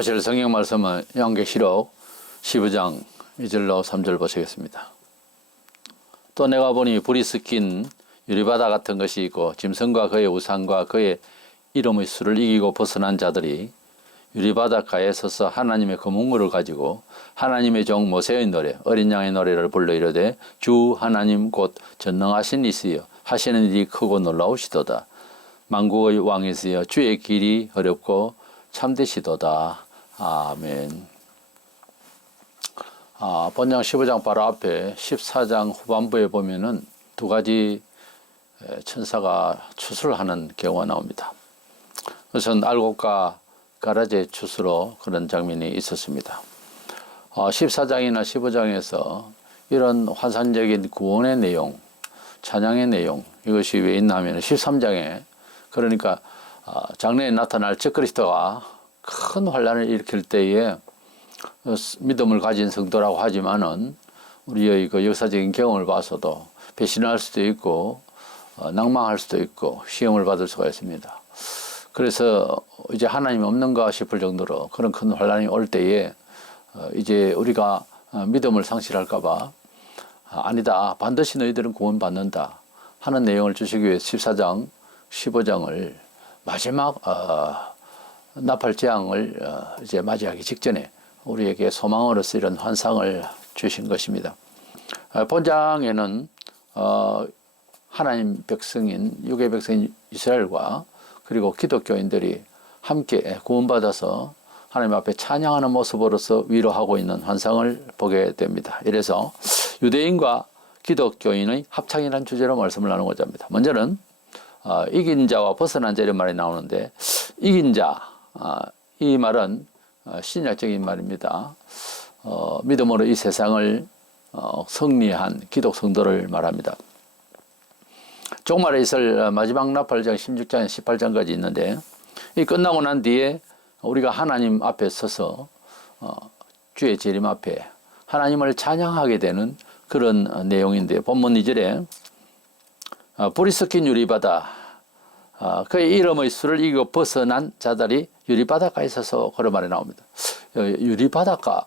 보실 성경 말씀은 요한계시록 15장 2절로 3절 보시겠습니다. 또 내가 보니 불이 섞인 유리바다 같은 것이 있고 짐승과 그의 우상과 그의 이름의 수를 이기고 벗어난 자들이 유리바닷가에 서서 하나님의 거문물을 가지고 하나님의 종 모세의 노래 어린 양의 노래를 불러 이르되 주 하나님 곧 전능하신 이시여 하시는 일이 크고 놀라우시도다. 만국의 왕이시여 주의 길이 어렵고 참되시도다. 아멘. 본장 15장 바로 앞에 14장 후반부에 보면은 두 가지 천사가 추수하는 경우가 나옵니다. 우선 알곡과 가라지의 추수로 그런 장면이 있었습니다. 14장이나 15장에서 이런 환상적인 구원의 내용, 찬양의 내용, 이것이 왜 있나 하면 13장에 그러니까 장래에 나타날 적그리스도가 큰 환란을 일으킬 때에 믿음을 가진 성도라고 하지만은 우리의 그 역사적인 경험을 봐서도 배신할 수도 있고 낭망할 수도 있고 시험을 받을 수가 있습니다. 그래서 이제 하나님 없는가 싶을 정도로 그런 큰 환란이 올 때에 이제 우리가 믿음을 상실할까봐 아니다, 반드시 너희들은 구원받는다 하는 내용을 주시기 위해 14장 15장을 마지막 나팔재앙을 이제 맞이하기 직전에 우리에게 소망으로서 이런 환상을 주신 것입니다. 본장에는 하나님 백성인 유괴 백성인 이스라엘과 그리고 기독교인들이 함께 구원받아서 하나님 앞에 찬양하는 모습으로서 위로하고 있는 환상을 보게 됩니다. 이래서 유대인과 기독교인의 합창이라는 주제로 말씀을 나누고자 합니다. 먼저는 이긴 자와 벗어난 자 이런 말이 나오는데 이긴 자, 이 말은 신약적인 말입니다. 믿음으로 이 세상을 승리한 기독 성도를 말합니다. 종말에 있을 마지막 나팔장 16장 18장까지 있는데 이 끝나고 난 뒤에 우리가 하나님 앞에 서서 주의 재림 앞에 하나님을 찬양하게 되는 그런 내용인데 본문 2절에 불이 섞인 유리바다 그의 이름의 수를 이기고 벗어난 자들이 유리바닷가에 서서 그런 말이 나옵니다. 유리바닷가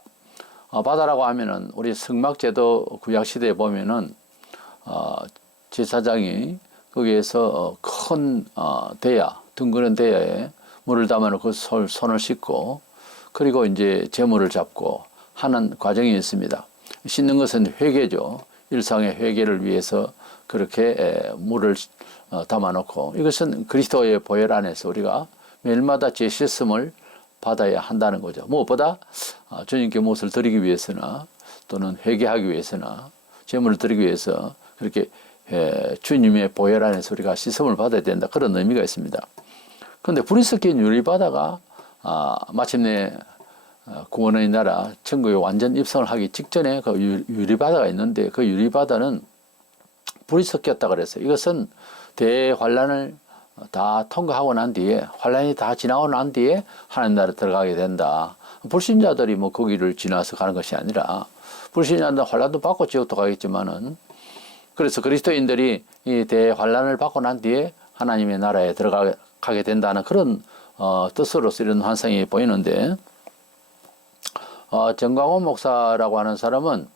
바다라고 하면은 우리 성막제도 구약시대에 보면은 제사장이 거기에서 큰 대야 둥그런 대야에 물을 담아놓고 손을 씻고 그리고 이제 제물을 잡고 하는 과정이 있습니다. 씻는 것은 회개죠. 일상의 회개를 위해서 그렇게 물을 담아놓고 이것은 그리스도의 보혈 안에서 우리가 매일마다 제 씻음을 받아야 한다는 거죠. 무엇보다 주님께 무엇을 드리기 위해서나 또는 회개하기 위해서나 제물을 드리기 위해서 그렇게 주님의 보혈 안에서 우리가 씻음을 받아야 된다. 그런 의미가 있습니다. 그런데 불이 섞인 유리바다가 마침내 구원의 나라 천국에 완전 입성을 하기 직전에 그 유리바다가 있는데 그 유리바다는 불이 섞였다 그랬어요. 이것은 대환란을 다 통과하고 난 뒤에 환란이 다 지나고 난 뒤에 하나님 나라에 들어가게 된다. 불신자들이 뭐 거기를 지나서 가는 것이 아니라 불신자들은 환란도 받고 지옥도 가겠지만은 그래서 그리스도인들이 이 대환란을 받고 난 뒤에 하나님의 나라에 들어가게 된다는 그런 뜻으로서 이런 환상이 보이는데 정광훈 목사라고 하는 사람은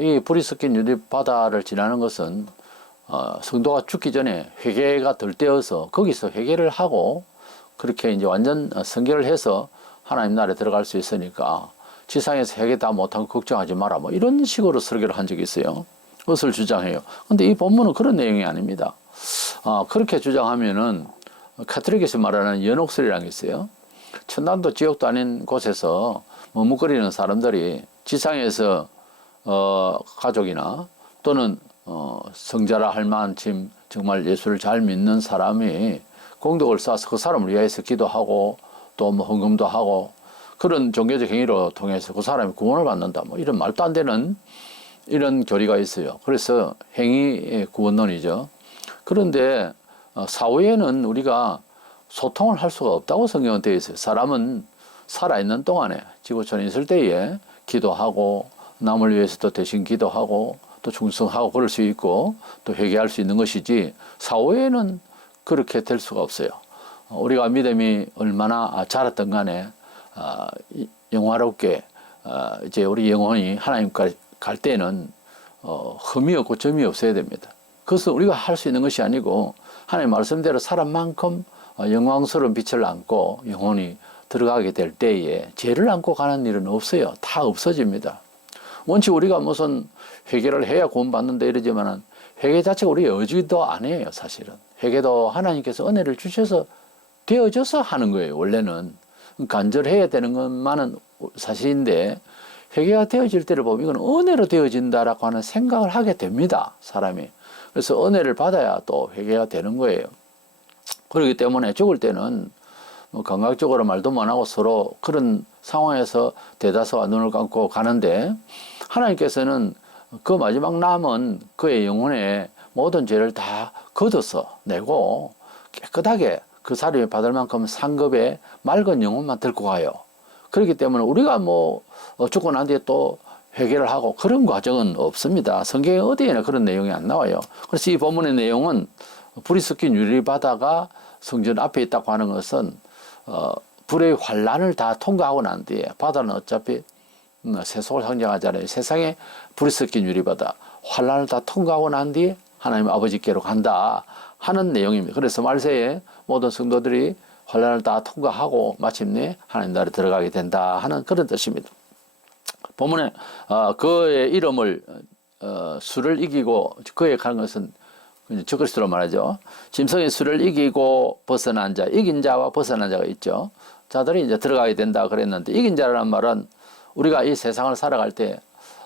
이 불이 섞인 유리바다를 지나는 것은 성도가 죽기 전에 회개가 덜 되어서 거기서 회개를 하고 그렇게 이제 완전 성결을 해서 하나님 나라에 들어갈 수 있으니까 지상에서 회개 다 못하고 걱정하지 마라 뭐 이런 식으로 설교를 한 적이 있어요. 그것을 주장해요. 근데 이 본문은 그런 내용이 아닙니다. 그렇게 주장하면은 카톨릭에서 말하는 연옥설이라는 게 있어요. 천당도 지옥도 아닌 곳에서 머뭇거리는 사람들이 지상에서 가족이나 또는 성자라 할 만큼 정말 예수를 잘 믿는 사람이 공덕을 쌓아서 그 사람을 위해서 기도하고 또 뭐 헌금도 하고 그런 종교적 행위로 통해서 그 사람이 구원을 받는다 뭐 이런 말도 안 되는 이런 교리가 있어요. 그래서 행위의 구원론이죠. 그런데 사후에는 우리가 소통을 할 수가 없다고 성경은 되어 있어요. 사람은 살아있는 동안에 지구촌에 있을 때에 기도하고 남을 위해서도 대신 기도하고 또 충성하고 그럴 수 있고 또 회개할 수 있는 것이지 사후에는 그렇게 될 수가 없어요. 우리가 믿음이 얼마나 자랐든 간에 영화롭게 이제 우리 영혼이 하나님과 갈 때는 흠이 없고 점이 없어야 됩니다. 그것은 우리가 할 수 있는 것이 아니고 하나님 말씀대로 사람만큼 영광스러운 빛을 안고 영혼이 들어가게 될 때에 죄를 안고 가는 일은 없어요. 다 없어집니다. 원체 우리가 무슨 회개를 해야 구원받는다 이러지만은 회개 자체가 우리의 의지도 아니에요. 사실은 회개도 하나님께서 은혜를 주셔서 되어져서 하는 거예요. 원래는 간절해야 되는 것만은 사실인데 회개가 되어질 때를 보면 이건 은혜로 되어진다라고 하는 생각을 하게 됩니다. 사람이. 그래서 은혜를 받아야 또 회개가 되는 거예요. 그렇기 때문에 죽을 때는 뭐 감각적으로 말도 못하고 서로 그런 상황에서 대다수가 눈을 감고 가는데 하나님께서는 그 마지막 남은 그의 영혼의 모든 죄를 다 걷어서 내고 깨끗하게 그 사람이 받을 만큼 상급의 맑은 영혼만 들고 가요. 그렇기 때문에 우리가 뭐 죽고 난 뒤에 또 회개를 하고 그런 과정은 없습니다. 성경에 어디에나 그런 내용이 안 나와요. 그래서 이 본문의 내용은 불이 섞인 유리바다가 성전 앞에 있다고 하는 것은 불의 환란을 다 통과하고 난 뒤에 바다는 어차피 세속을 상징하잖아요. 세상에 불이 섞인 유리바다 환란을 다 통과하고 난 뒤에 하나님 아버지께로 간다 하는 내용입니다. 그래서 말세에 모든 성도들이 환란을 다 통과하고 마침내 하나님 나라에 들어가게 된다 하는 그런 뜻입니다. 본문에 그의 이름을 수를 이기고 그에 가는 것은 적그리스도로 말하죠. 짐승의 수를 이기고 벗어난 자, 이긴 자와 벗어난 자가 있죠. 자들이 이제 들어가게 된다 그랬는데 이긴 자라는 말은 우리가 이 세상을 살아갈 때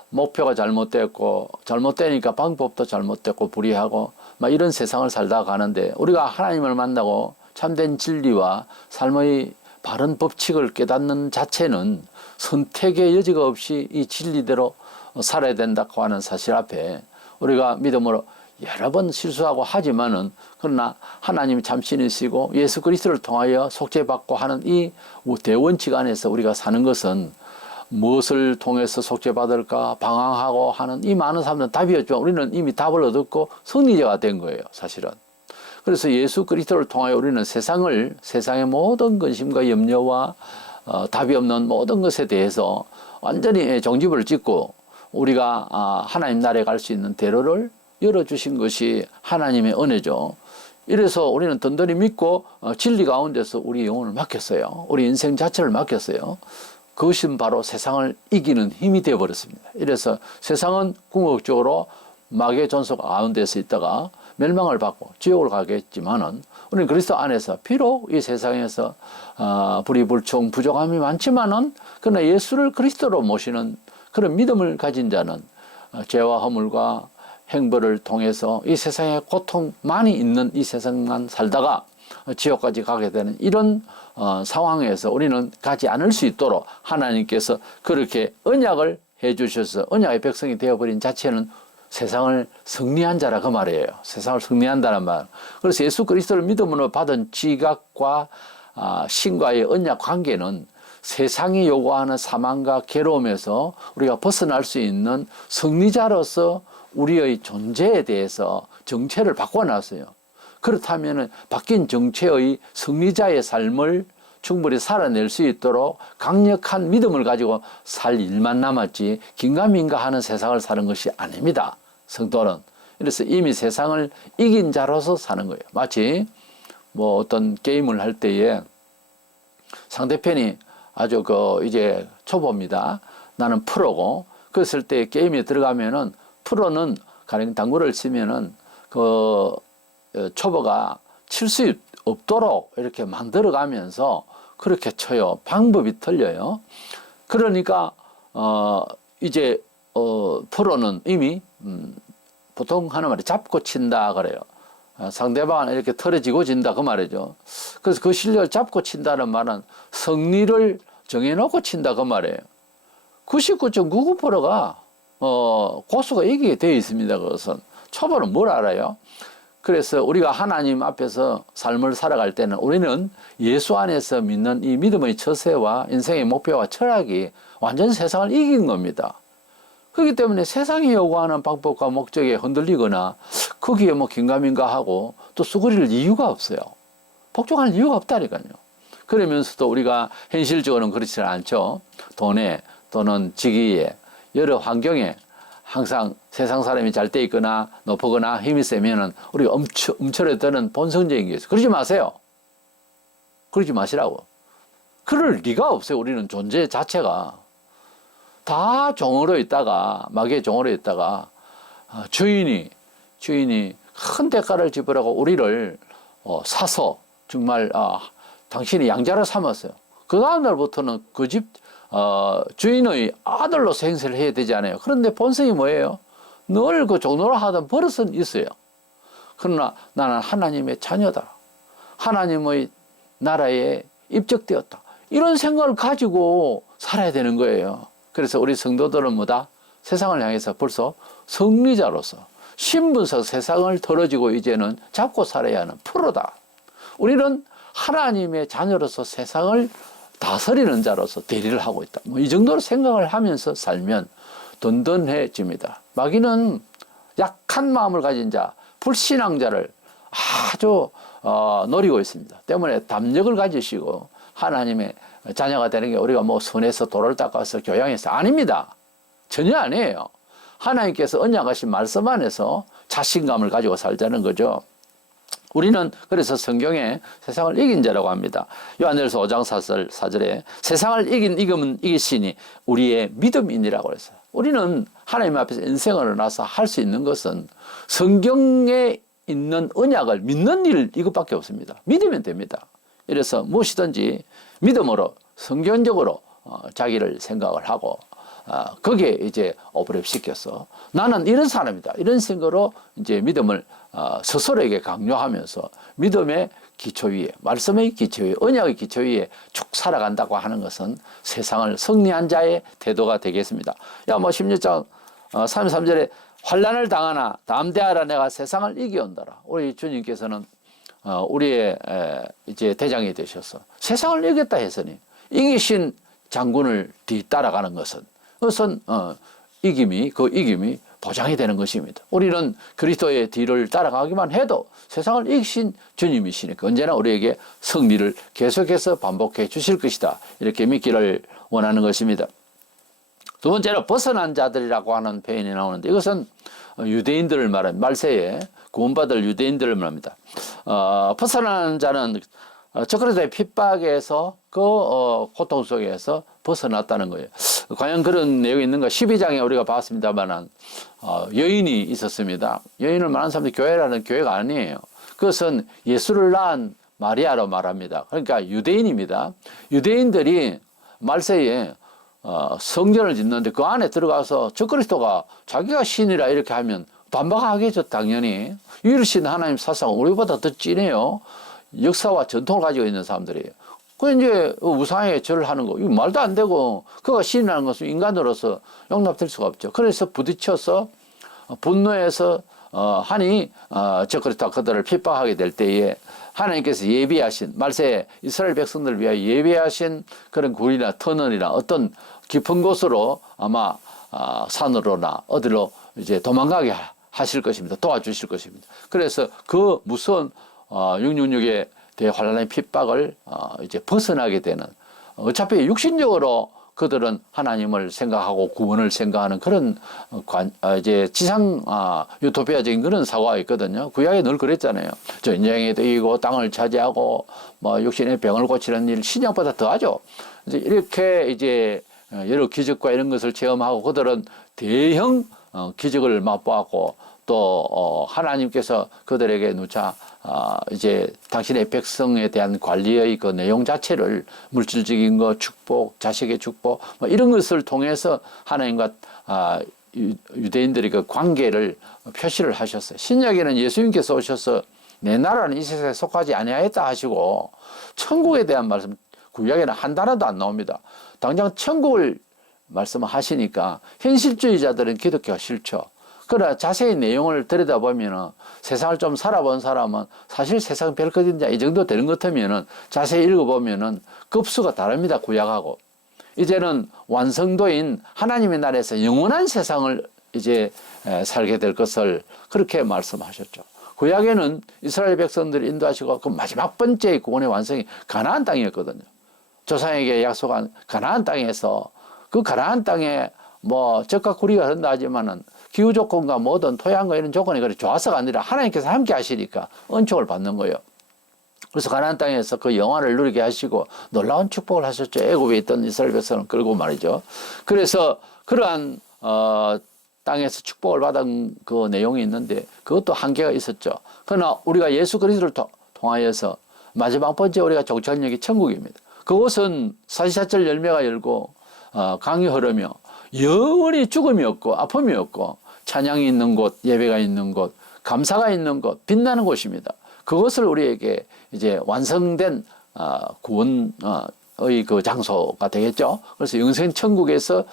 목표가 잘못됐고 잘못되니까 방법도 잘못됐고 불의하고 막 이런 세상을 살다 가는데 우리가 하나님을 만나고 참된 진리와 삶의 바른 법칙을 깨닫는 자체는 선택의 여지가 없이 이 진리대로 살아야 된다고 하는 사실 앞에 우리가 믿음으로 여러 번 실수하고 하지만은 그러나 하나님이 참신이시고 예수 그리스도를 통하여 속죄받고 하는 이 대원칙 안에서 우리가 사는 것은 무엇을 통해서 속죄받을까 방황하고 하는 이 많은 사람들은 답이 없지만 우리는 이미 답을 얻었고 승리자가 된 거예요. 사실은. 그래서 예수 그리스도를 통하여 우리는 세상의 모든 근심과 염려와 답이 없는 모든 것에 대해서 완전히 종지부를 찍고 우리가 하나님 나라에 갈 수 있는 대로를 열어주신 것이 하나님의 은혜죠. 이래서 우리는 든든히 믿고 진리 가운데서 우리 영혼을 맡겼어요. 우리 인생 자체를 맡겼어요. 그것은 바로 세상을 이기는 힘이 되어버렸습니다. 이래서 세상은 궁극적으로 마귀의 존속 가운데서 있다가 멸망을 받고 지옥을 가겠지만은 우리는 그리스도 안에서 비록 이 세상에서 불의불충 부족함이 많지만은 그러나 예수를 그리스도로 모시는 그런 믿음을 가진 자는 죄와 허물과 행벌을 통해서 이 세상에 고통 많이 있는 이 세상만 살다가 지옥까지 가게 되는 이런 상황에서 우리는 가지 않을 수 있도록 하나님께서 그렇게 언약을 해 주셔서 언약의 백성이 되어버린 자체는 세상을 승리한 자라 그 말이에요. 세상을 승리한다는 말. 그래서 예수 그리스도를 믿음으로 받은 지각과 신과의 언약 관계는 세상이 요구하는 사망과 괴로움에서 우리가 벗어날 수 있는 승리자로서 우리의 존재에 대해서 정체를 바꿔놨어요. 그렇다면 바뀐 정체의 승리자의 삶을 충분히 살아낼 수 있도록 강력한 믿음을 가지고 살 일만 남았지 긴가민가 하는 세상을 사는 것이 아닙니다. 성도는. 그래서 이미 세상을 이긴 자로서 사는 거예요. 마치 뭐 어떤 게임을 할 때에 상대편이 아주 이제 초보입니다. 나는 프로고 그랬을 때 게임에 들어가면은 프로는 가령 당구를 치면은 초보가 칠 수 없도록 이렇게 만들어가면서 그렇게 쳐요. 방법이 틀려요. 그러니까 이제 프로는 이미 보통 하는 말이 잡고 친다 그래요. 상대방은 이렇게 털어지고 진다 그 말이죠. 그래서 그 실력을 잡고 친다는 말은 승리를 정해놓고 친다 그 말이에요. 99.99%가 고수가 이기게 되어 있습니다. 그것은 초보는 뭘 알아요? 그래서 우리가 하나님 앞에서 삶을 살아갈 때는 우리는 예수 안에서 믿는 이 믿음의 처세와 인생의 목표와 철학이 완전 세상을 이긴 겁니다. 그렇기 때문에 세상이 요구하는 방법과 목적에 흔들리거나 거기에 뭐 긴가민가 하고 또 수그릴 이유가 없어요. 복종할 이유가 없다니까요. 그러면서도 우리가 현실적으로는 그렇지는 않죠. 돈에 또는 직위에 여러 환경에 항상 세상 사람이 잘 돼 있거나 높거나 힘이 세면은 우리가 움츠러드는 본성적인 게 있어요. 그러지 마세요. 그러지 마시라고. 그럴 리가 없어요. 우리는 존재 자체가 다 종으로 있다가 마귀의 종으로 있다가 주인이 큰 대가를 지불하고 우리를 사서 정말 당신이 양자로 삼았어요. 그 다음 날부터는 그 집 주인의 아들로서 행세를 해야 되지 않아요. 그런데 본성이 뭐예요? 늘 그 종노릇 하던 버릇은 있어요. 그러나 나는 하나님의 자녀다. 하나님의 나라에 입적되었다. 이런 생각을 가지고 살아야 되는 거예요. 그래서 우리 성도들은 뭐다? 세상을 향해서 벌써 승리자로서 신분서 세상을 덜어지고 이제는 잡고 살아야 하는 프로다. 우리는 하나님의 자녀로서 세상을 다스리는 자로서 대리를 하고 있다. 뭐 이 정도로 생각을 하면서 살면 든든해집니다. 마귀는 약한 마음을 가진 자, 불신앙자를 아주 노리고 있습니다. 때문에 담력을 가지시고 하나님의 자녀가 되는 게 우리가 뭐 손에서 돌을 닦아서 교양해서 아닙니다. 전혀 아니에요. 하나님께서 언약하신 말씀 안에서 자신감을 가지고 살자는 거죠. 우리는 그래서 성경에 세상을 이긴 자라고 합니다. 요한일서 5장 4절에 세상을 이기면 이기시니 우리의 믿음이니라고 그랬어요. 우리는 하나님 앞에서 인생을 나서 할 수 있는 것은 성경에 있는 언약을 믿는 일 이것밖에 없습니다. 믿으면 됩니다. 이래서 무엇이든지 믿음으로 성경적으로 자기를 생각을 하고 거기에 이제 오버랩 시켜서 나는 이런 사람이다. 이런 생각으로 이제 믿음을 스스로에게 강요하면서 믿음의 기초 위에, 말씀의 기초 위에, 언약의 기초 위에 쭉 살아간다고 하는 것은 세상을 승리한 자의 태도가 되겠습니다. 야, 뭐 16장 33절에 환난을 당하나 담대하라 내가 세상을 이겨온다라. 우리 주님께서는 우리의 이제 대장이 되셔서 세상을 이겼다 했으니 이기신 장군을 뒤따라가는 것은 이김이 보장이 되는 것입니다. 우리는 그리스도의 뒤를 따라가기만 해도 세상을 이기신 주님이시니까 언제나 우리에게 승리를 계속해서 반복해 주실 것이다. 이렇게 믿기를 원하는 것입니다. 두 번째로 벗어난 자들이라고 하는 표현이 나오는데 이것은 유대인들을 말하는 말세에 구원받을 유대인들을 말합니다. 벗어난 자는 적그리스도의 핍박에서 그 고통 속에서 벗어났다는 거예요. 과연 그런 내용이 있는가? 12장에 우리가 봤습니다만 여인이 있었습니다. 여인을 말하는 사람들이 교회라는 교회가 아니에요. 그것은 예수를 낳은 마리아로 말합니다. 그러니까 유대인입니다. 유대인들이 말세에 성전을 짓는데 그 안에 들어가서 적그리스도가 자기가 신이라 이렇게 하면 반박하겠죠. 당연히 유일신 하나님 사상은 우리보다 더 진해요. 역사와 전통을 가지고 있는 사람들이에요. 그 이제 우상에 절을 하는 거 이거 말도 안 되고 그가 신이라는 것은 인간으로서 용납될 수가 없죠. 그래서 부딪혀서 분노해서 하니 적그리스도가 그들을 핍박하게 될 때에 하나님께서 예비하신 말세 이스라엘 백성들을 위하여 예비하신 그런 굴이나 터널이나 어떤 깊은 곳으로 아마 산으로나 어디로 이제 도망가게 하실 것입니다. 도와주실 것입니다. 그래서 그 무서운 666의 대환란의 핍박을 이제 벗어나게 되는 어차피 육신적으로 그들은 하나님을 생각하고 구원을 생각하는 그런 이제 지상 유토피아적인 그런 사고가 있거든요. 구약에 늘 그랬잖아요. 전쟁에도 이기고 땅을 차지하고 뭐 육신의 병을 고치는 일 신약보다 더하죠. 이제 이렇게 이제 여러 기적과 이런 것을 체험하고 그들은 대형 기적을 맛보았고 또 하나님께서 그들에게 누차 이제 당신의 백성에 대한 관리의 그 내용 자체를 물질적인 거 축복, 자식의 축복 뭐 이런 것을 통해서 하나님과 유대인들의 그 관계를 표시를 하셨어요. 신약에는 예수님께서 오셔서 내 나라는 이 세상에 속하지 아니하였다 하시고 천국에 대한 말씀 구약에는 한 단어도 안 나옵니다. 당장 천국을 말씀하시니까 현실주의자들은 기독교가 싫죠. 그러나 자세히 내용을 들여다보면 세상을 좀 살아본 사람은 사실 세상 별것인지 이 정도 되는 것 같으면 자세히 읽어보면 급수가 다릅니다. 구약하고. 이제는 완성도인 하나님의 나라에서 영원한 세상을 이제 살게 될 것을 그렇게 말씀하셨죠. 구약에는 이스라엘 백성들을 인도하시고 그 마지막 번째 구원의 완성이 가나안 땅이었거든요. 조상에게 약속한 가나안 땅에서 그 가나안 땅에 뭐 적과 구리가 흐른다 하지만은 기후 조건과 모든 토양과 이런 조건이 그렇게 좋아서가 아니라 하나님께서 함께 하시니까 은총을 받는 거예요. 그래서 가나안 땅에서 그 영화를 누리게 하시고 놀라운 축복을 하셨죠. 애굽에 있던 이스라엘 백성을 끌고 말이죠. 그래서 그러한 땅에서 축복을 받은 그 내용이 있는데 그것도 한계가 있었죠. 그러나 우리가 예수 그리스도를 통하여서 마지막 번째 우리가 정착력이 천국입니다. 그곳은 사시사철 열매가 열고 강이 흐르며 영원히 죽음이 없고 아픔이 없고 찬양이 있는 곳, 예배가 있는 곳, 감사가 있는 곳, 빛나는 곳입니다. 그것을 우리에게 이제 완성된 구원의 그 장소가 되겠죠. 그래서 영생 천국에서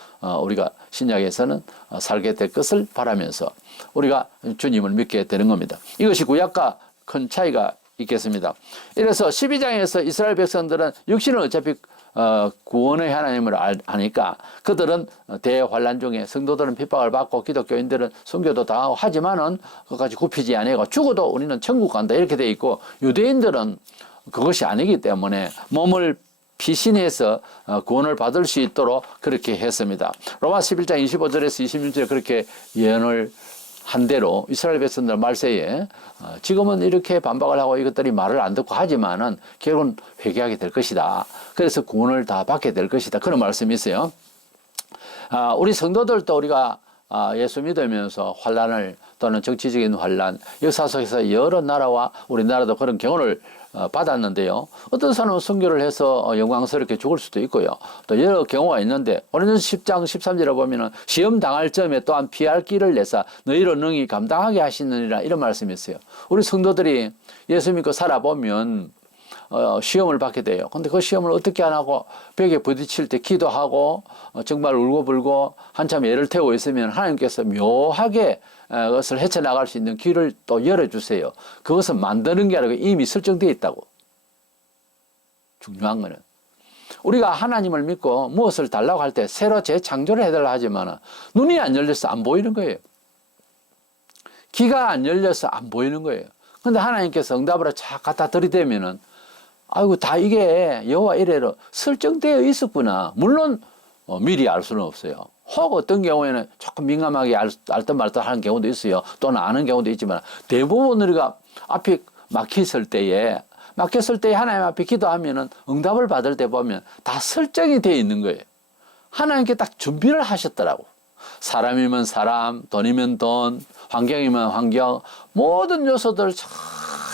우리가 신약에서는 살게 될 것을 바라면서 우리가 주님을 믿게 되는 겁니다. 이것이 구약과 큰 차이가 있겠습니다. 이래서 12장에서 이스라엘 백성들은 육신은 어차피 구원의 하나님을 아니까 그들은 대환란 중에 성도들은 핍박을 받고 기독교인들은 순교도 당하고 하지만은 그것까지 굽히지 아니고 죽어도 우리는 천국 간다 이렇게 돼 있고 유대인들은 그것이 아니기 때문에 몸을 피신해서 구원을 받을 수 있도록 그렇게 했습니다. 로마 11장 25절에서 26절에 그렇게 예언을 한 대로 이스라엘 백성들 말세에 지금은 이렇게 반박을 하고 이것들이 말을 안 듣고 하지만은 결국은 회개하게 될 것이다. 그래서 구원을 다 받게 될 것이다. 그런 말씀이 있어요. 우리 성도들도 우리가 예수 믿으면서 환란을 또는 정치적인 환란, 역사 속에서 여러 나라와 우리나라도 그런 경험을 받았는데요. 어떤 사람은 선교를 해서 영광스럽게 죽을 수도 있고요. 또 여러 경우가 있는데 오늘 10장 13절에 보면은 시험 당할 점에 또한 피할 길을 내사 너희로 능히 감당하게 하시느니라 이런 말씀이 있어요. 우리 성도들이 예수 믿고 살아보면 시험을 받게 돼요. 근데 그 시험을 어떻게 안 하고 벽에 부딪힐 때 기도하고 정말 울고불고 한참 애를 태우고 있으면 하나님께서 묘하게 그것을 헤쳐나갈 수 있는 길을 또 열어주세요. 그것은 만드는 게 아니고 이미 설정되어 있다고. 중요한 거는. 우리가 하나님을 믿고 무엇을 달라고 할 때 새로 재창조를 해달라 하지만 눈이 안 열려서 안 보이는 거예요. 귀가 안 열려서 안 보이는 거예요. 근데 하나님께서 응답으로 착 갖다 들이대면은 아이고 다 이게 여호와 이래로 설정되어 있었구나. 물론 미리 알 수는 없어요. 혹 어떤 경우에는 조금 민감하게 알듯 말듯 하는 경우도 있어요. 또는 아는 경우도 있지만 대부분 우리가 앞이 막혔을 때에 하나님 앞에 기도하면은 응답을 받을 때 보면 다 설정이 되어 있는 거예요. 하나님께 딱 준비를 하셨더라고. 사람이면 사람, 돈이면 돈, 환경이면 환경, 모든 요소들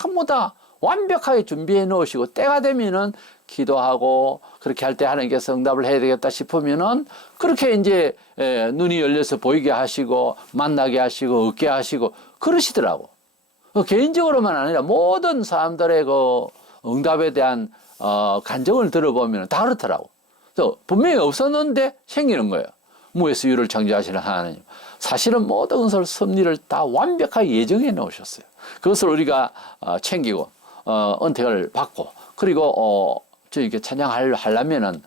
전부 다 완벽하게 준비해 놓으시고 때가 되면은 기도하고 그렇게 할 때 하나님께서 응답을 해야 되겠다 싶으면은 그렇게 이제 눈이 열려서 보이게 하시고 만나게 하시고 얻게 하시고 그러시더라고. 개인적으로만 아니라 모든 사람들의 그 응답에 대한 간증을 들어보면 다 그렇더라고. 그래서 분명히 없었는데 생기는 거예요. 무에서 유를 창조하시는 하나님. 사실은 모든 것을 섭리를 다 완벽하게 예정해 놓으셨어요. 그것을 우리가 챙기고 은택을 받고 그리고 저에게 찬양하려면은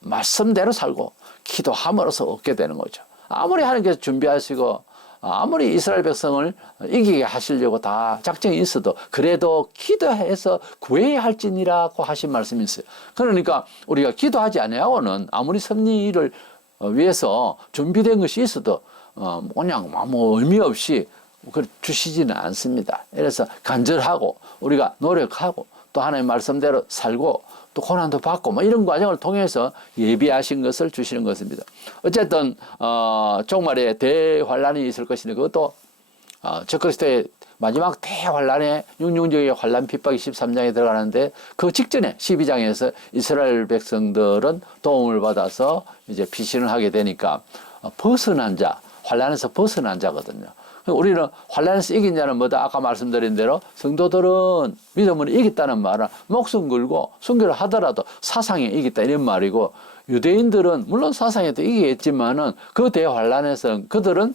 말씀대로 살고 기도함으로써 얻게 되는 거죠. 아무리 하나님께서 준비하시고 아무리 이스라엘 백성을 이기게 하시려고 다 작정이 있어도 그래도 기도해서 구해야 할지니라고 하신 말씀이 있어요. 그러니까 우리가 기도하지 아니하고는 아무리 섭리를 위해서 준비된 것이 있어도 그냥 뭐 의미 없이 주시지는 않습니다. 그래서 간절하고 우리가 노력하고 또 하나님의 말씀대로 살고 또 고난도 받고 뭐 이런 과정을 통해서 예비하신 것을 주시는 것입니다. 어쨌든 종말에 대환란이 있을 것인데 그것도 적그리스도의 마지막 대환란의 육륜적의 환란 핍박이 13장에 들어가는데 그 직전에 12장에서 이스라엘 백성들은 도움을 받아서 이제 피신을 하게 되니까 벗어난 자, 환란에서 벗어난 자거든요. 우리는 환란에서 이긴 자는 뭐다? 아까 말씀드린 대로 성도들은 믿음으로 이겼다는 말은 목숨 걸고 순교를 하더라도 사상에 이겼다 이런 말이고 유대인들은 물론 사상에도 이기겠지만은 그 대환란에서 그들은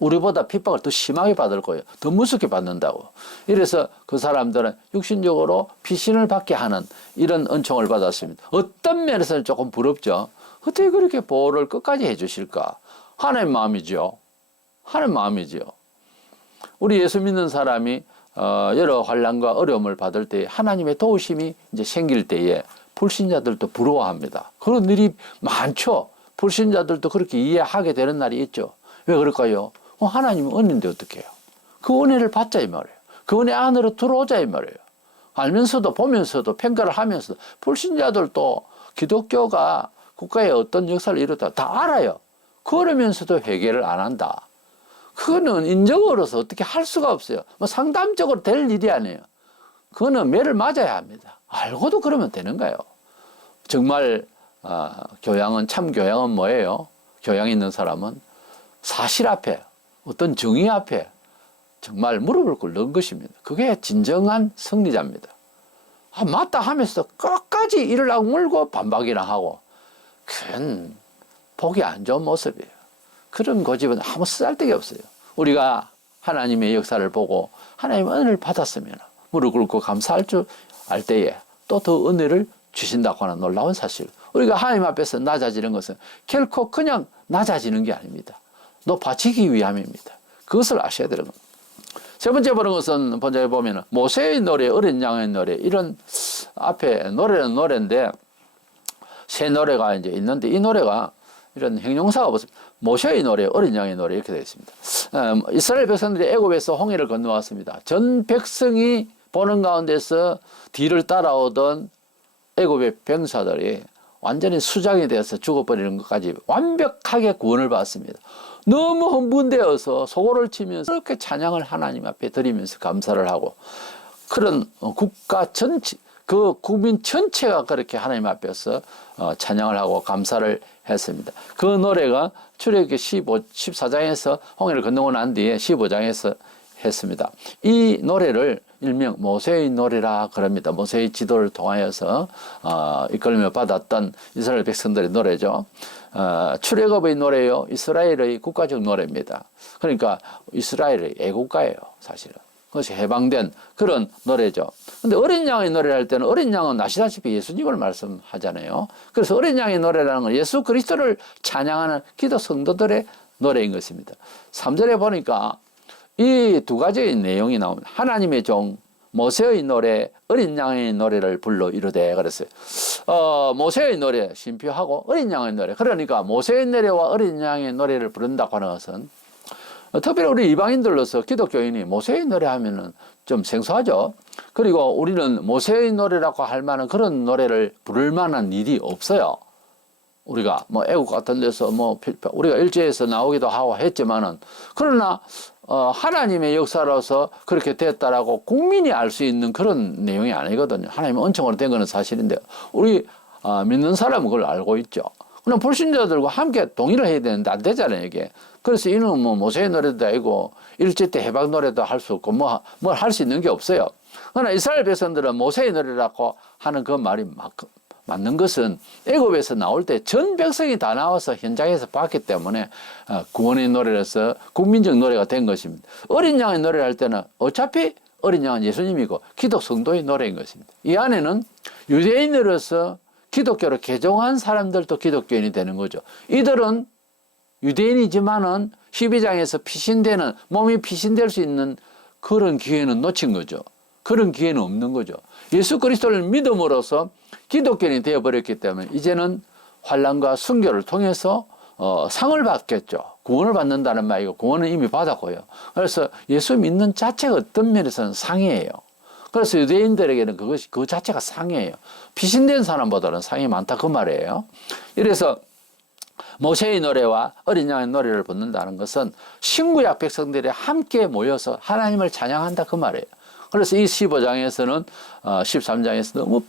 우리보다 핍박을 더 심하게 받을 거예요. 더 무섭게 받는다고. 이래서 그 사람들은 육신적으로 피신을 받게 하는 이런 은총을 받았습니다. 어떤 면에서는 조금 부럽죠. 어떻게 그렇게 보호를 끝까지 해주실까? 하나님 마음이죠. 하는 마음이죠. 우리 예수 믿는 사람이 여러 환난과 어려움을 받을 때 하나님의 도우심이 이제 생길 때에 불신자들도 부러워합니다. 그런 일이 많죠. 불신자들도 그렇게 이해하게 되는 날이 있죠. 왜 그럴까요? 하나님은 은혜인데 어떡해요? 그 은혜를 받자 이 말이에요. 그 은혜 안으로 들어오자 이 말이에요. 알면서도 보면서도 평가를 하면서도 불신자들도 기독교가 국가에 어떤 역사를 이루었다 다 알아요. 그러면서도 회개를 안 한다. 그거는 인적으로서 어떻게 할 수가 없어요. 뭐 상담적으로 될 일이 아니에요. 그거는 매를 맞아야 합니다. 알고도 그러면 되는가요? 정말 교양은 참 교양은 뭐예요? 교양 있는 사람은 사실 앞에 어떤 정의 앞에 정말 무릎을 꿇는 것입니다. 그게 진정한 승리자입니다. 맞다 하면서 끝까지 이를 악물고 반박이나 하고 그건 보기 안 좋은 모습이에요. 그런 고집은 아무 쓸데기 없어요. 우리가 하나님의 역사를 보고 하나님의 은혜를 받았으면 무릎 꿇고 감사할 줄 알 때에 또 더 은혜를 주신다고 하는 놀라운 사실. 우리가 하나님 앞에서 낮아지는 것은 결코 그냥 낮아지는 게 아닙니다. 높아지기 위함입니다. 그것을 아셔야 되는 겁니다. 세 번째 보는 것은 본문에 보면 모세의 노래, 어린 양의 노래 이런 앞에 노래는 노래인데 세 노래가 이제 있는데 이 노래가 이런 형용사가 없습니다. 모세의 노래, 어린 양의 노래 이렇게 되어 있습니다. 이스라엘 백성들이 애굽에서 홍해를 건너왔습니다. 전 백성이 보는 가운데서 뒤를 따라오던 애굽의 병사들이 완전히 수장이 되어서 죽어버리는 것까지 완벽하게 구원을 받습니다. 너무 흥분되어서 소고를 치면서 그렇게 찬양을 하나님 앞에 드리면서 감사를 하고 그런 국가 전체 그 국민 전체가 그렇게 하나님 앞에서 찬양을 하고 감사를 했습니다. 그 노래가 출애굽기 14장에서 홍해를 건너고 난 뒤에 15장에서 했습니다. 이 노래를 일명 모세의 노래라 그럽니다. 모세의 지도를 통하여서 이끌림을 받았던 이스라엘 백성들의 노래죠. 출애굽의 노래요. 이스라엘의 국가적 노래입니다. 그러니까 이스라엘의 애국가예요. 사실은. 그것이 해방된 그런 노래죠. 근데 어린 양의 노래를 할 때는 어린 양은 아시다시피 예수님을 말씀하잖아요. 그래서 어린 양의 노래라는 건 예수 그리스도를 찬양하는 기도 성도들의 노래인 것입니다. 3절에 보니까 이 두 가지의 내용이 나옵니다. 하나님의 종 모세의 노래, 어린 양의 노래를 불러 이르되 그랬어요. 모세의 노래 심표하고 어린 양의 노래. 그러니까 모세의 노래와 어린 양의 노래를 부른다고 하는 것은 특별히 우리 이방인들로서 기독교인이 모세의 노래 하면은 좀 생소하죠. 그리고 우리는 모세의 노래라고 할 만한 그런 노래를 부를 만한 일이 없어요. 우리가 뭐 애국 같은 데서 뭐 우리가 일제에서 나오기도 하고 했지만은 그러나 하나님의 역사로서 그렇게 됐다라고 국민이 알 수 있는 그런 내용이 아니거든요. 하나님의 은총으로 된 거는 사실인데 우리 믿는 사람은 그걸 알고 있죠. 그럼 불신자들과 함께 동의를 해야 되는데 안 되잖아요, 이게. 그래서 이는 뭐 모세의 노래도 아니고 일제 때 해방 노래도 할 수 없고 뭘 할 수 있는 게 없어요. 그러나 이스라엘 백성들은 모세의 노래라고 하는 그 말이 맞는 것은 애굽에서 나올 때 전 백성이 다 나와서 현장에서 봤기 때문에 구원의 노래로서 국민적 노래가 된 것입니다. 어린 양의 노래를 할 때는 어차피 어린 양은 예수님이고 기독 성도의 노래인 것입니다. 이 안에는 유대인으로서 기독교를 개종한 사람들도 기독교인이 되는 거죠. 이들은 유대인이지만은 12장에서 피신되는 몸이 피신될 수 있는 그런 기회는 놓친 거죠. 그런 기회는 없는 거죠. 예수 그리스도를 믿음으로써 기독교인이 되어버렸기 때문에 이제는 환난과 순교를 통해서 상을 받겠죠. 구원을 받는다는 말이고 구원은 이미 받았고요. 그래서 예수 믿는 자체가 어떤 면에서는 상이에요. 그래서 유대인들에게는 그것이 그 자체가 상이에요. 피신된 사람보다는 상이 많다 그 말이에요. 이래서 모세의 노래와 어린 양의 노래를 붙는다는 것은 신구약 백성들이 함께 모여서 하나님을 찬양한다 그 말이에요. 그래서 이 15장에서는 13장에서 너무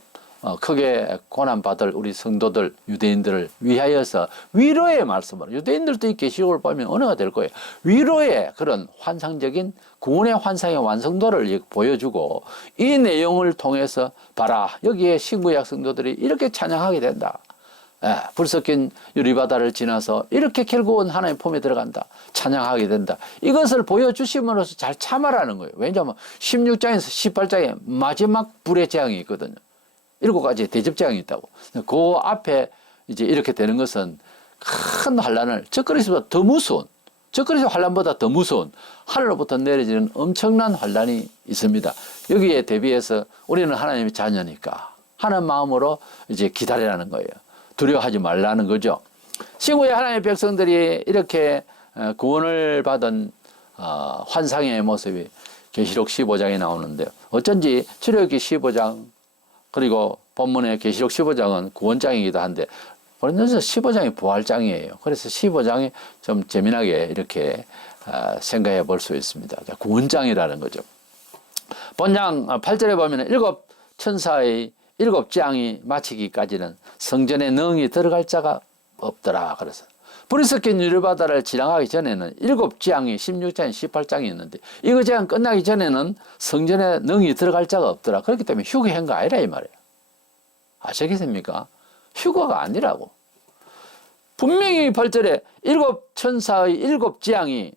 크게 고난받을 우리 성도들 유대인들을 위하여서 위로의 말씀을 유대인들도 이 계시록을 보면 은혜가 될 거예요. 위로의 그런 환상적인 구원의 환상의 완성도를 보여주고 이 내용을 통해서 봐라 여기에 신구약 성도들이 이렇게 찬양하게 된다. 불 섞인 유리바다를 지나서 이렇게 결국은 하나님의 품에 들어간다. 찬양하게 된다. 이것을 보여주심으로써 잘 참아라는 거예요. 왜냐하면 16장에서 18장에 마지막 불의 재앙이 있거든요. 7가지 대접재앙이 있다고. 그 앞에 이제 이렇게 되는 것은 큰 환난을 적그리스보다 더 무서운 저 그래서 환란보다 더 무서운 하늘로부터 내려지는 엄청난 환란이 있습니다. 여기에 대비해서 우리는 하나님의 자녀니까 하는 마음으로 이제 기다리라는 거예요. 두려워하지 말라는 거죠. 신구의 하나님의 백성들이 이렇게 구원을 받은 환상의 모습이 계시록 15장에 나오는데요. 어쩐지 출애굽기 15장 그리고 본문의 계시록 15장은 구원장이기도 한데 그래서 15장이 부활장이에요. 그래서 15장이 좀 재미나게 이렇게 생각해 볼 수 있습니다. 구원장이라는 거죠. 본장 8절에 보면 일곱 천사의 일곱 재앙이 마치기까지는 성전에 능히 들어갈 자가 없더라. 그래서 불이 섞인 유리바다를 지나가기 전에는 일곱 재앙이 16장, 18장이 있는데 이거 재앙 끝나기 전에는 성전에 능히 들어갈 자가 없더라. 그렇기 때문에 휴거한 거 아니라 이 말이에요. 아시겠습니까? 휴거가 아니라고. 분명히 8절에 일곱 천사의 일곱 재앙이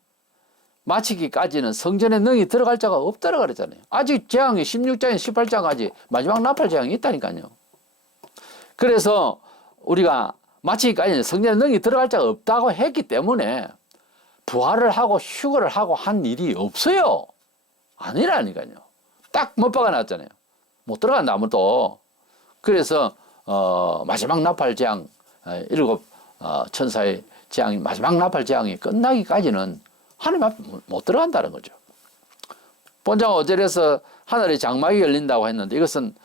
마치기까지는 성전에 능히 들어갈 자가 없다고 그랬잖아요. 아직 재앙이 16장에 18장까지 마지막 나팔 재앙이 있다니까요. 그래서 우리가 마치기까지는 성전에 능히 들어갈 자가 없다고 했기 때문에 부활을 하고 휴거를 하고 한 일이 없어요. 아니라니까요. 딱 못 박아놨잖아요. 못 들어간다 아무도. 그래서 마지막 나팔 재앙 일곱 천사의 재앙이 마지막 나팔 재앙이 끝나기까지는 하나님 앞에 못 들어간다는 거죠. 본장 5절에서 하늘의 장막이 열린다고 했는데 이것은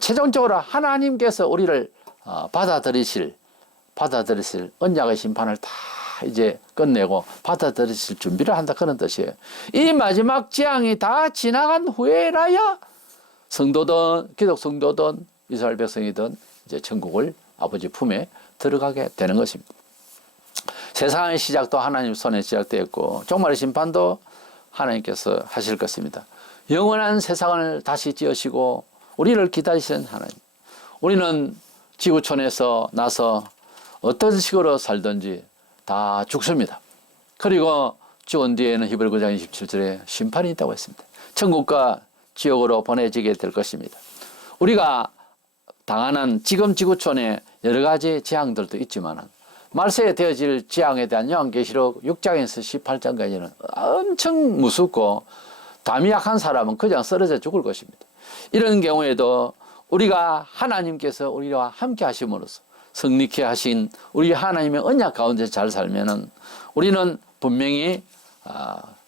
최종적으로 하나님께서 우리를 받아들이실 언약의 심판을 다 이제 끝내고 받아들이실 준비를 한다 그런 뜻이에요. 이 마지막 재앙이 다 지나간 후에라야 성도든 기독 성도든 이스라엘 백성이든 이제 천국을 아버지 품에 들어가게 되는 것입니다. 세상의 시작도 하나님 손에 시작되었고 종말의 심판도 하나님께서 하실 것입니다. 영원한 세상을 다시 지으시고 우리를 기다리시는 하나님. 우리는 지구촌에서 나서 어떤 식으로 살든지 다 죽습니다. 그리고 죽은 뒤에는 히브리 9장 27절에 심판이 있다고 했습니다. 천국과 지옥으로 보내지게 될 것입니다. 우리가 당하는 지금 지구촌에 여러 가지 재앙들도 있지만 말세에 되어질 재앙에 대한 요한계시록 6장에서 18장까지는 엄청 무섭고 담이 약한 사람은 그냥 쓰러져 죽을 것입니다. 이런 경우에도 우리가 하나님께서 우리와 함께 하심으로써 성립케 하신 우리 하나님의 언약 가운데 잘 살면은 우리는 분명히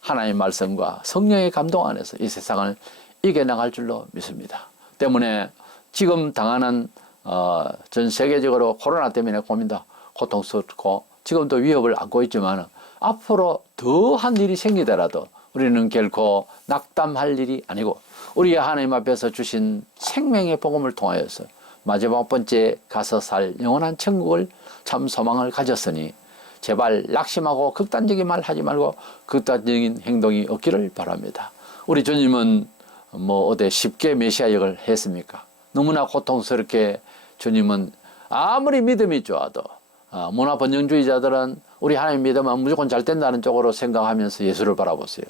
하나님의 말씀과 성령의 감동 안에서 이 세상을 이겨나갈 줄로 믿습니다. 때문에 지금 당하는 전 세계적으로 코로나 때문에 고민도 고통스럽고 지금도 위협을 안고 있지만 앞으로 더한 일이 생기더라도 우리는 결코 낙담할 일이 아니고 우리 하나님 앞에서 주신 생명의 복음을 통하여서 마지막 번째 가서 살 영원한 천국을 참 소망을 가졌으니 제발 낙심하고 극단적인 말 하지 말고 극단적인 행동이 없기를 바랍니다. 우리 주님은 뭐 어디 쉽게 메시아 역을 했습니까? 너무나 고통스럽게 주님은 아무리 믿음이 좋아도 문화 번영주의자들은 우리 하나님 믿으면 무조건 잘 된다는 쪽으로 생각하면서 예수를 바라보세요.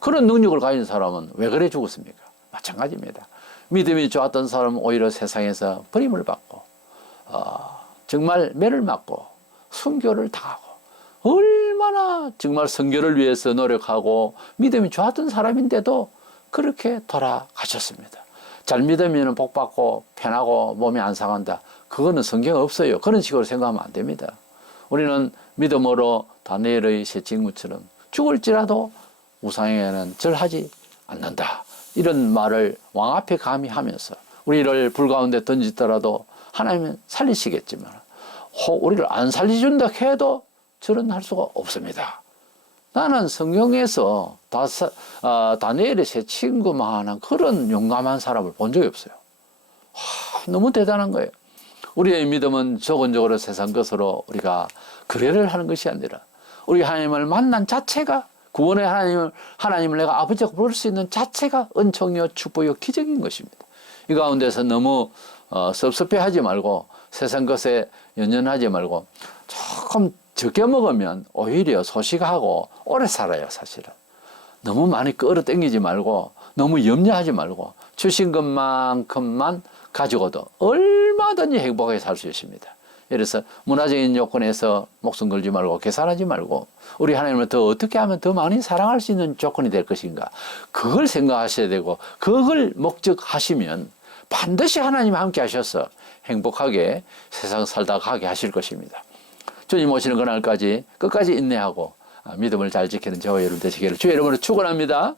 그런 능력을 가진 사람은 왜 그래 죽었습니까? 마찬가지입니다. 믿음이 좋았던 사람은 오히려 세상에서 버림을 받고 정말 매를 맞고 순교를 당하고 얼마나 정말 선교를 위해서 노력하고 믿음이 좋았던 사람인데도 그렇게 돌아가셨습니다. 잘 믿으면 복 받고 편하고 몸이 안 상한다. 그거는 성경에 없어요. 그런 식으로 생각하면 안 됩니다. 우리는 믿음으로 다니엘의 세 친구처럼 죽을지라도 우상에게는 절하지 않는다. 이런 말을 왕 앞에 감히 하면서 우리를 불 가운데 던지더라도 하나님은 살리시겠지만 우리를 안 살려준다 해도 절은 할 수가 없습니다. 나는 성경에서 다니엘의 세 친구만한 그런 용감한 사람을 본 적이 없어요. 너무 대단한 거예요. 우리의 믿음은 조건적으로 세상 것으로 우리가 거래를 하는 것이 아니라 우리 하나님을 만난 자체가 구원의 하나님을 내가 아버지라고 부를 수 있는 자체가 은총이요 축복이요 기적인 것입니다. 이 가운데서 너무 섭섭해하지 말고 세상 것에 연연하지 말고 조금 적게 먹으면 오히려 소식하고 오래 살아요. 사실은 너무 많이 끌어당기지 말고 너무 염려하지 말고 주신 것만큼만 가지고도 얼마든지 행복하게 살 수 있습니다. 그래서 문화적인 요건에서 목숨 걸지 말고 계산하지 말고 우리 하나님을 더 어떻게 하면 더 많이 사랑할 수 있는 조건이 될 것인가. 그걸 생각하셔야 되고 그걸 목적하시면 반드시 하나님 함께 하셔서 행복하게 세상 살다 가게 하실 것입니다. 주님 오시는 그날까지 끝까지 인내하고 믿음을 잘 지키는 저와 여러분 되시기를 주의 이름으로 축원합니다.